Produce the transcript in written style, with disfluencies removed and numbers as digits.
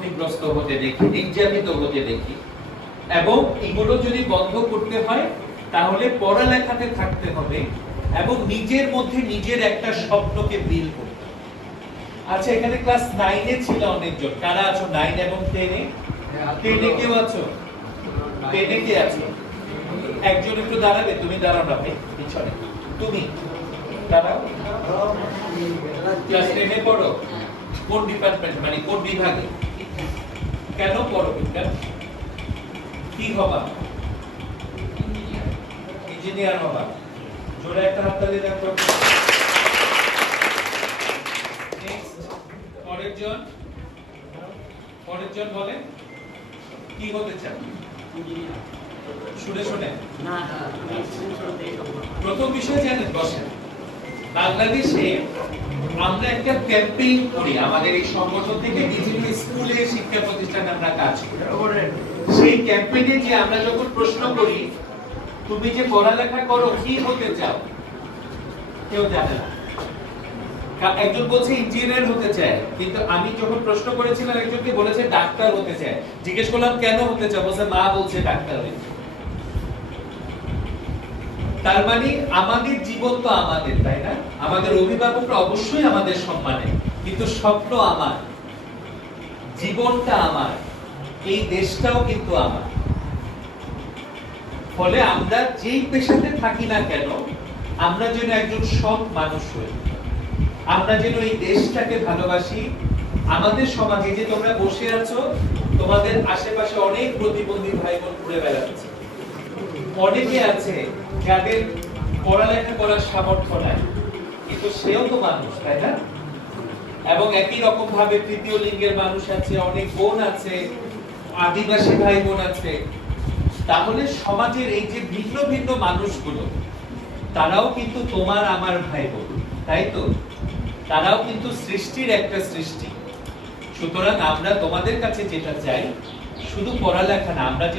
ক্ষতিগ্রস্ত হতে দেখি, নির্যাতিত হতে দেখি, এবং এগুলো যদি বন্ধ করতে হয় তাহলে পড়ালেখাতে থাকতে হবে এবং নিজের মধ্যে নিজের একটা স্বপ্নকে বিল করতে হবে। আচ্ছা, এখানে ক্লাস 9 এ ছিল অনেকজন, কারা আছো 9 এবং 10 এ? 10 এ কেউ আছো? 10 এ কে আছো? একজন একটু দাঁড়াবে, তুমি দাঁড়াও না ভাই পিছনে, তুমি দাঁড়াও। ক্লাস 10 এ পড়ো? কোন ডিপার্টমেন্ট, মানে কোন বিভাগে? কেন পড়ো বিজ্ঞান? কি হবা? ইঞ্জিনিয়ার হবা? জোরে একটা হাততালি দাও তো। পরের জন বলে কি হতে চান? শুনে শুনে প্রথম বিষয় জানেন, বসেন। বাংলাদেশে আমরা একটা ক্যাম্পেইন করি, আমাদের এই সংগঠন থেকে বিভিন্ন স্কুলে, শিক্ষা প্রতিষ্ঠানে আমরা কাজ করি। সেই ক্যাম্পেইনে যে আমরা যখন প্রশ্ন করি তুমি যে পড়ালেখা করো কি হতে চাও, কেউ জানে না। একজন বলছে ইঞ্জিনিয়ার হতে চায়, কিন্তু আমি যখন প্রশ্ন করেছিলাম একজনকে বলেছে ডাক্তার হতে চায়। জিজ্ঞেস করলাম কেন হতে চাও, বলছে মা বলছে ডাক্তার হতে। তার মানে আমাদের জীবন তো আমাদের, তাই না? আমাদের অভিভাবকরা অবশ্যই আমাদের সম্মানে, কিন্তু স্বপ্ন আমার, জীবনটা আমার, এই দেশটাও কিন্তু আমার। ফলে আমরা যেই পেশাতে থাকি না কেন, আমরা যেন একজন সৎ মানুষ হই, আমরা যেন এই দেশটাকে ভালোবাসি। আমাদের সমাজে যে তোমরা বসে আছো, তোমাদের আশেপাশে অনেক প্রতিবন্ধী ভাই বোন ঘুরে বেড়াচ্ছে, অনেকে আছে যাদের পড়ালেখা করার সামর্থ্য নাই, কিন্তু সেও তো মানুষ, তাই না? এবং একই রকম ভাবে তৃতীয় লিঙ্গের মানুষ আছে, অনেক বোন আছে, আদিবাসী ভাই বোন আছে। তাহলে সমাজের এই যে ভিন্ন ভিন্ন মানুষগুলো, তারাও কিন্তু তোমার আমার ভাই বোন, তাই তো? তারাও কিন্তু সৃষ্টির একটা সৃষ্টি। সুতরাং আমরা তোমাদের কাছে যেটা চাই, শুধু পড়ালেখা না, আমরা যে